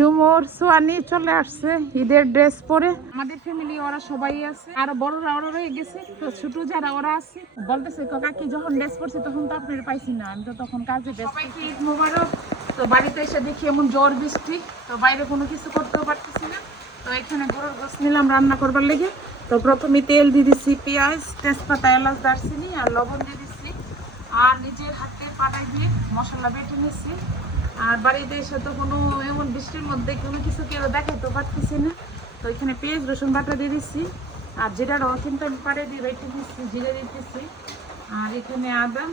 ঝুমুর সোয়ানি চলে আসছে ঈদের ড্রেস পরে। আমাদের ফ্যামিলি ওরা সবাই আছে, আর বড়রা ওরা রয়ে গেছে। তো ছোট যারা ওরা আছে বলতেছে কাকি যখন ড্রেস পরছে তখন তো আপনার পাইছি না, আমি তো তখন কাজে ব্যস্ত। সবাইকে ঈদ মোবারক। তো বাড়িতে এসে দেখি এমন ঝড় বৃষ্টি, তো বাইরে কোনো কিছু করতেও পারতেছি না। তো এখানে গরুর গোশত নিলাম রান্না করবার লেগে। তো প্রথমে তেল দিয়ে দিচ্ছি, পেঁয়াজ, তেজপাতা, এলাচ, দারচিনি আর লবণ দিয়ে দিচ্ছি। আর নিজের হাতে পাটায় দিয়ে মশলা বেটে নিচ্ছি। আর বাড়িতে এসে তো কোনো এমন বৃষ্টির মধ্যে কোনো কিছু কেউ দেখাইতে পারতেছি না। তো এখানে পেঁয়াজ রসুন বাটা দিয়ে দিচ্ছি, আর যেটা রসুন পাড়ে দিয়ে বেটে দিচ্ছি, জিরে দিতেছি। আর এখানে আদা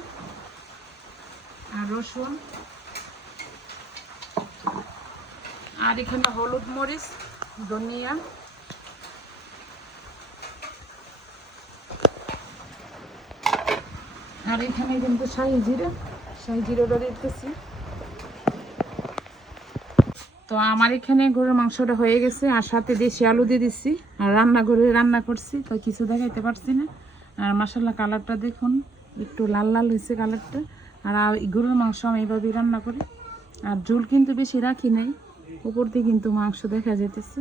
আর রসুন, আর এখানে হলুদ, মরিচ, ধনিয়া, আর এখানে কিন্তু শাহি জিরাটা দিতেছি। তো আমার এখানে গরুর মাংসটা হয়ে গেছে, আর সাথে দেশি আলু দিয়ে দিচ্ছি। আর রান্না করছি, তো কিছু দেখাইতে পারছি না। আর মাশাআল্লাহ কালারটা দেখুন, একটু লাল লাল হয়েছে কালারটা। আর গরুর মাংস আমি এইভাবেই রান্না করি। আর ঝোল কিন্তু বেশি রাখি নাই, উপর দিয়ে কিন্তু মাংস দেখা যেতেছে।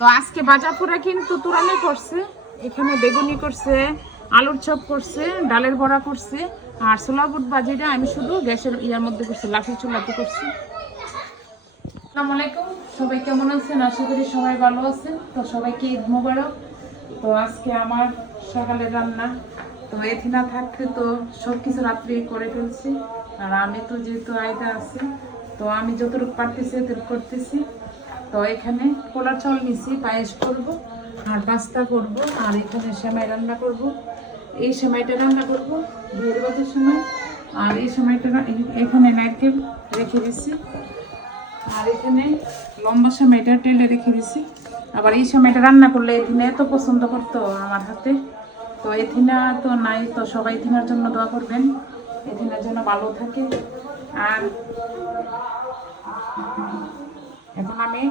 তো আজকে বাজার পুরা কিন্তু তুরানি করছে। এখানে বেগুনি করছে, আলুর চপ করছে, ডালের বড়া করছে। আর ছোলা বুট ভাজিটা আমি শুধু গ্যাসের ইয়ার মধ্যে করছি, লাঠির চুলাতে করছি। আসসালামু আলাইকুম, সবাই কেমন আছেন? আশা করি সবাই ভালো আছেন। তো সবাইকে ঈদ মোবারক। তো আজকে আমার সকালের রান্না, তো এথিনা থাকতে তো সব কিছু রাত্রি করে ফেলছি। আর আমি তো যেহেতু আয়দা আছি, তো আমি যতটুকু পারতেছি এতটুকু করতেছি। তো এখানে পোলার চাল নিছি, পায়েস করব আর পাস্তা করব। আর এখানে সেমাই রান্না করব। এই সেমাইটা রান্না করব ভোর বাজের সময়। আর এই সময়টা এখানে নারকেল রেখে দিচ্ছি। আর এখানে লম্বা সময়টা টেলে রেখে দিছি। আবার এই সময়টা রান্না করলে এথিনা এত পছন্দ করতো আমার হাতে। তো এথিনা তো নাই, তো সবাই এথিনার জন্য দোয়া করবেন, এথিনার জন্য ভালো থাকে। আর এখন আমি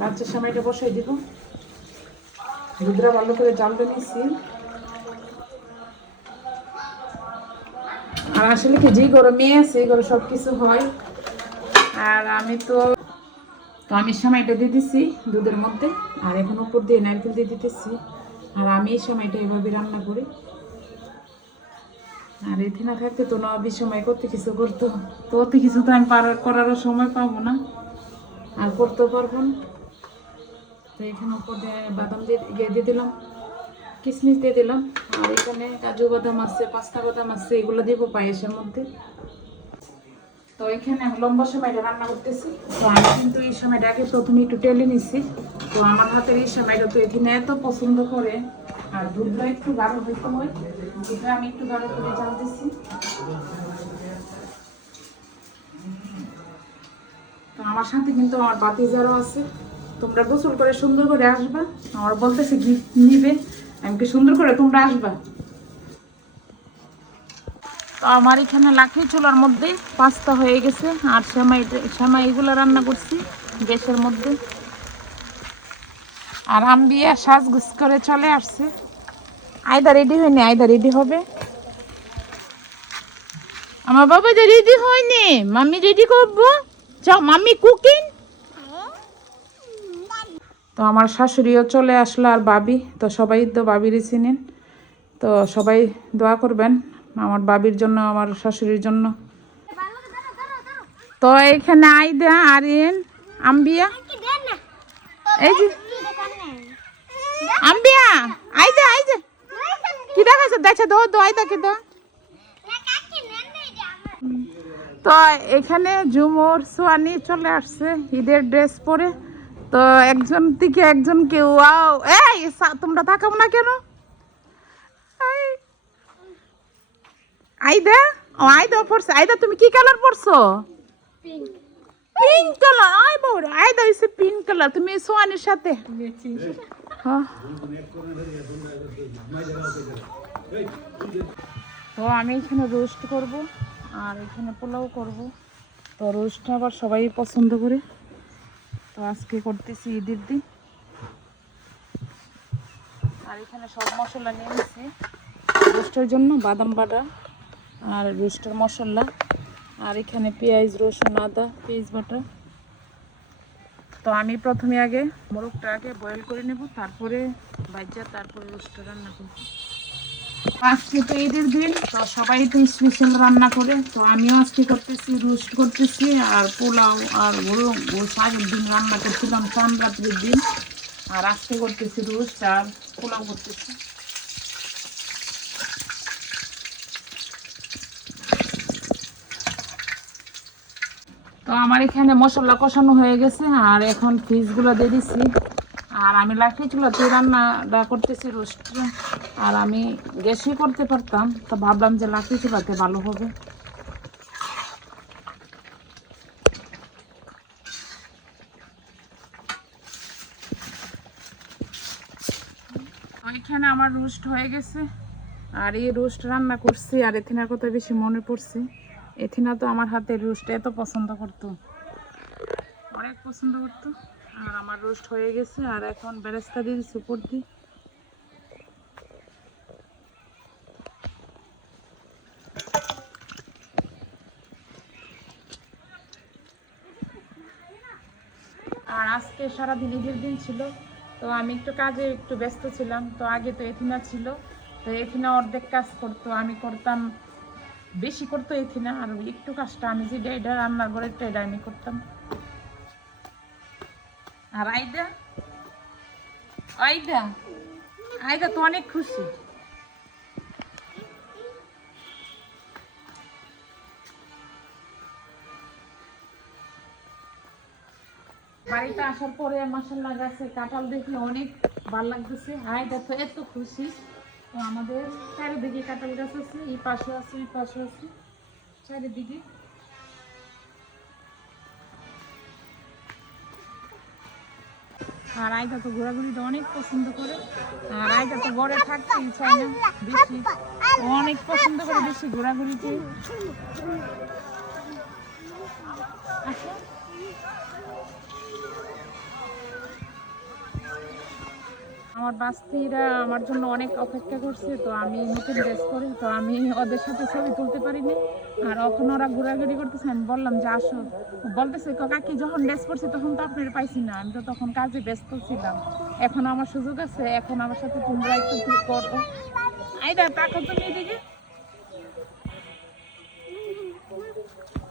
লাঞ্চের সময়টা বসাই দিব। দুধটা ভালো করে জাল দিয়ে নিচ্ছি। আর আসলে কি যে ঘরে মেয়ে আছে এই ঘরে সব কিছু হয়। আর আমি তো আমি সময়টা দিয়ে দিচ্ছি দুধের মধ্যে। আর এখন উপর দিয়ে নারকেল দিয়ে দিতেছি। আর আমি এই সময়টা এভাবে রান্না করি। আর এথিনা থাকতে তো নবী সময় করতে কিছু করতো, তো অত কিছু তো আমি করারও সময় পাবো না, আর করতেও পারবো না। তো এখানে উপর দিয়ে বাদাম দিয়ে দিলাম, কিশমিশ দিয়ে দিলাম। আর এখানে কাজু বাদাম আছে, পাস্তা বাদাম আছে, এগুলো দিব পায়েসের মধ্যে। তো এখানে লম্বা সময়টা রান্না করতেছি। তো আমি কিন্তু এই সময়টা আগে প্রথমে একটু টেলে নিচ্ছি। তো আমার হাতের এই সময়টা তো এখানে এত পছন্দ করে। আর দুধটা একটু গাঢ় হইতে হয়, দুধটা আমি একটু গাঢ় করে জানতেছি। তো আমার সাথে কিন্তু আমার বাতিজারও আছে। তোমরা গোসল করে সুন্দর করে আসবা। আমার বলতেছে গিফট নিবে, আমি কি সুন্দর করে তোমরা আসবা। তো আমার এখানে লাকড়ি চুলার মধ্যে পাস্তা হয়ে গেছে। আর সেমাই এগুলো রান্না করছি গ্যাসের মধ্যে। আর আম্বিয়া সাজগুজ করে চলে আসছে। আয়দা রেডি হয়নি, আয়দা রেডি হবে। আমার বাবা যে রেডি হয়নি, মাম্মি রেডি করবো। যাও মাম্মি কুকিং। তো আমার শাশুড়িও চলে আসলো, আর বাবি। তো সবাই তো বাবিরই চিনেন। তো সবাই দোয়া করবেন আমার বাবির জন্য, আমার শাশুড়ির জন্য। তো এখানে আইদা, আরিন, আম্বিয়া, এই যে আম্বিয়া, আইদা আইদা কি দেখাচ্ছে, দেখছে দো আইদাকে দো। তো এখানে ঝুমুর সোয়ানি চলে আসছে ঈদের ড্রেস পরে। তো একজন থেকে একজন কেউ এই তোমরা তাকাবো না কেন? আইদা, আইদা পড়ছে। আইদা তুমি কি কালার পড়ছো? Pink colour. আইদা হইছে পিঙ্ক কালার। তুমি সোয়ানির সাথে তো আমি এখানে রোস্ট করব, আর এখানে পোলাও করব। তো রোস্টটা আবার সবাই পছন্দ করে, তো আজকে করতেছি ঈদের দিন। আর এখানে সব মশলা নিয়ে নিচ্ছি রোস্টের জন্য, বাদাম বাটা আর রোস্টের মশলা। আর এখানে পেঁয়াজ, রসুন, আদা, পেঁয়াজ বাটা, তো আমি প্রথমে আগে মোরগটা আগে বয়েল করে নেব, তারপরে ভাজা, তারপরে রোস্টটা রান্না করব। আজকে তো ঈদের দিন, তো সবাই তো স্পেশাল রান্না করে, তো আমিও আজকে করতেছি, রোস্ট করতেছি আর পোলাও আর আগের দিন রান্না করছিলাম চান রাত্রির দিন, আর আজকে করতেছি রোস্ট আর পোলাও করতেছি। তো আমার এখানে মশলা কষানো হয়ে গেছে, আর এখন ফিশগুলো দিয়ে দিচ্ছি। আর আমি লাকড়ি চুলাতে রান্নাটা করতেছি রোস্টটা, আর আমি গ্যাসে করতে পারতাম, তো ভাবলাম যে লাকড়ি চুলাতে ভালো হবে। তো এখানে আমার রোস্ট হয়ে গেছে, আর এই রোস্ট রান্না করছি। আর এথিনার কথা বেশি মনে পড়ছে, এথিনা তো আমার হাতের রোস্ট এত পছন্দ করতো, অনেক পছন্দ করতো। আর আমার রোস্ট হয়ে গেছে, আর এখন বেরেস্তা দিয়ে দিচ্ছি উপর দিয়ে। আর আজকে সারাদিন ঈদের দিন ছিল, তো আমি একটু কাজে একটু ব্যস্ত ছিলাম। তো আগে তো এথিনা ছিল, তো এথিনা অর্ধেক কাজ করতো, আমি করতাম, বেশি করতো এথিনা, আর একটু কাজটা আমি যেটা এটা রান্নার ঘরেরটা এটা আমি করতাম। আর আইদা আইদা আইদা তো অনেক খুশি। বাড়িতে আসার পরে মাশাআল্লাহ গাছে কাঁঠাল দেখে অনেক ভালো লাগতেছে। আইদা তো এত খুশি। তো আমাদের চারিদিকে কাঁঠাল গাছ আছে, এই পাশে আছে, এই পাশে আছে, চারিদিকে। আর আইদা তো ঘোরাঘুরিটা অনেক পছন্দ করে, আর আইদা তো ঘরে থাকতেই চায় না বেশি, অনেক পছন্দ করে বেশি ঘোরাঘুরিতে। আচ্ছা, আমার বাস্তিরা আমার জন্য অনেক অপেক্ষা করছে, তো আমি নতুন ড্রেস করি, তো আমি ওদের সাথে ছবি তুলতে পারিনি। আর এখন ওরা ঘোরাঘুরি করতেছে, আমি বললাম যে আসো, বলতেছে কাকি যখন ড্রেস করছি তখন তো আপনার পাইছি না, আমি তো তখন কাজে ব্যস্ত ছিলাম, এখন আমার সুযোগ আছে, এখন আমার সাথে তোমরা একটু করো। আইদা তাকো তুমি এদিকে।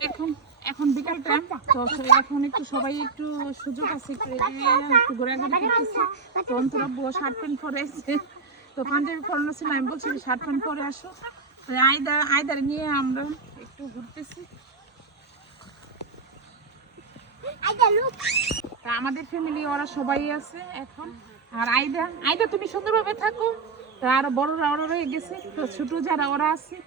এখন এখন বিকাল টাইম, তো এখন একটু সবাই একটু সুযোগ আছে, একটু ঘোরাঘুরি করতেছে। তো অন্তরা বউ শার্ট প্যান্ট পরে এসছে, তো পাঞ্জাবি পরানো ছিল, আমি বলছি শার্ট প্যান্ট পরে আসো। তো আইদার নিয়ে আমরা একটু ঘুরতেছি। তা আমাদের ফ্যামিলি ওরা সবাই আছে এখন। আর আইদা তুমি সুন্দরভাবে থাকো। তা আর বড়রা ওরা রয়ে গেছে, তো ছোট যারা ওরা আছে।